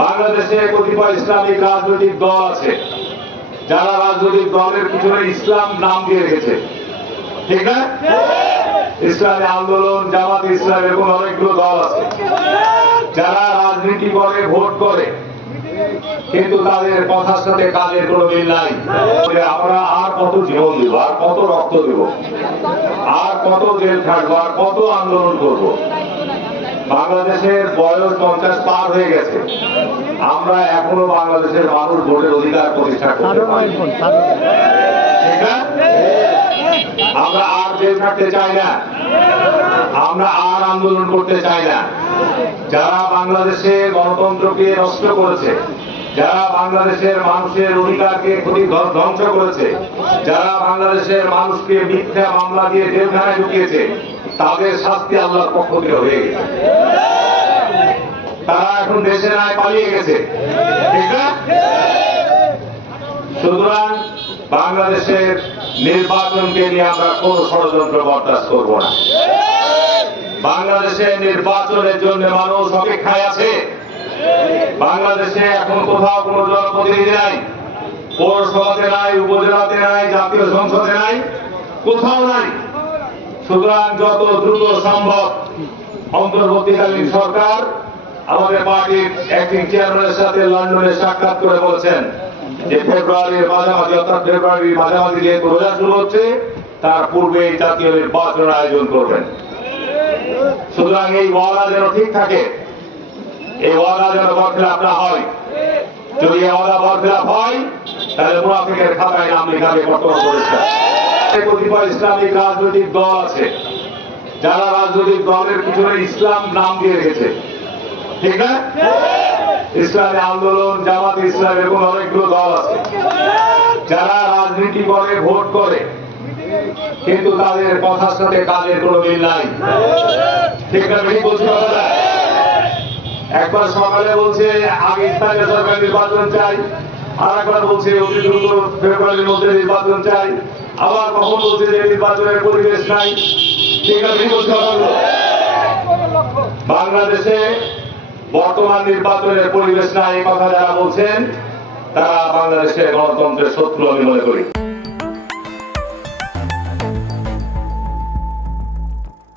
বাংলাদেশে কতিপয় ইসলামিক রাজনৈতিক দল আছে, যারা রাজনৈতিক দলের পিছনে ইসলাম নাম দিয়ে রেখেছে। ঠিক না? ইসলামী আন্দোলন, জামাত ইসলাম এবং অনেকগুলো দল আছে। যারা রাজনীতি করে, ভোট করে, কিন্তু তাদের কথার সাথে কাজের কোনো মিল নাই। আমরা আর কত জীবন দেব, আর কত রক্ত দেব, আর কত জেল খাটবো, আর কত আন্দোলন করব? বাংলাদেশের বয়স পঞ্চাশ পার হয়ে গেছে। আমরা এখনও বাংলাদেশের মানুষ ভোটের অধিকার প্রতিষ্ঠা করতে পারি। আমরা আর জেল খাটতে চাই না। আমরা আর আন্দোলন করতে চাই না। যারা বাংলাদেশে গণতন্ত্রকে নষ্ট করেছে যারা বাংলাদেশের মানুষের অধিকারকে ক্ষতি ধ্বংস করেছে যারা বাংলাদেশের মানুষকে মিথ্যা মামলা দিয়ে জেলখানায় ঢুকিয়েছে তাদের শাস্তি আল্লাহর পক্ষ থেকে হয়ে তারা এখন দেশে নাই পালিয়ে গেছে। সুতরাং বাংলাদেশের নির্বাচনকে নিয়ে আমরা কোন ষড়যন্ত্র বরদাস্ত করব না। বাংলাদেশের নির্বাচনের জন্য মানুষ অপেক্ষায় আছে। বাংলাদেশে এখন কোথাও কোনো জনপ্রতিনিধি নাই, পৌরসভাতে নাই, উপজেলাতে নাই, জাতীয় সংসদে নাই, কোথাও নাই। সুতরাং যত দ্রুত সম্ভব অন্তর্বর্তীকালীন সরকার আমাদের পার্টির অ্যাক্টিং চেয়ারম্যানের সাথে লন্ডনে সাক্ষাৎ করে বলছেন যে ফেব্রুয়ারির মাঝামাঝি, অর্থাৎ ফেব্রুয়ারির মাঝামাঝি যেহেতু রোজা শুরু হচ্ছে, তার পূর্বে জাতীয় নির্বাচন আয়োজন করবেন। সুতরাং এই ওয়াদা যেন ঠিক থাকে, এই ওয়াদা যেন বরখেলাপ না হয়। যদি এই ওয়াদা বরখেলাপ হয়, তাহলে মুনাফিকের খাতায় নাম লেখাবে বর্তমান পরিষ্কার। কতিপয় ইসলামিক রাজনৈতিক দল আছে, যারা রাজনৈতিক দলের পিছনে ইসলাম নাম দিয়ে রেখেছে। ঠিক না? ইসলামী আন্দোলন, জামাত ইসলাম এবং অনেকগুলো দল আছে। যারা রাজনীতি করে ভোট করে, কিন্তু তাদের কথার সাথে কাজের কোনো মিল নাই। ঠিক না, ঠিক বলছি কথাটা? একবার সকালে বলছে আগে স্থানীয় সরকার নির্বাচন চাই। আর একবার বলছে, অতি দ্রুত ফেব্রুয়ারির মধ্যে নির্বাচন চাই। আবার কখনো নির্বাচনের পরিবেশ নাই? বাংলাদেশে বর্তমান নির্বাচনের পরিবেশ নাই এই কথা যারা বলছেন, তারা বাংলাদেশের গণতন্ত্রের শত্রু আমি মনে করি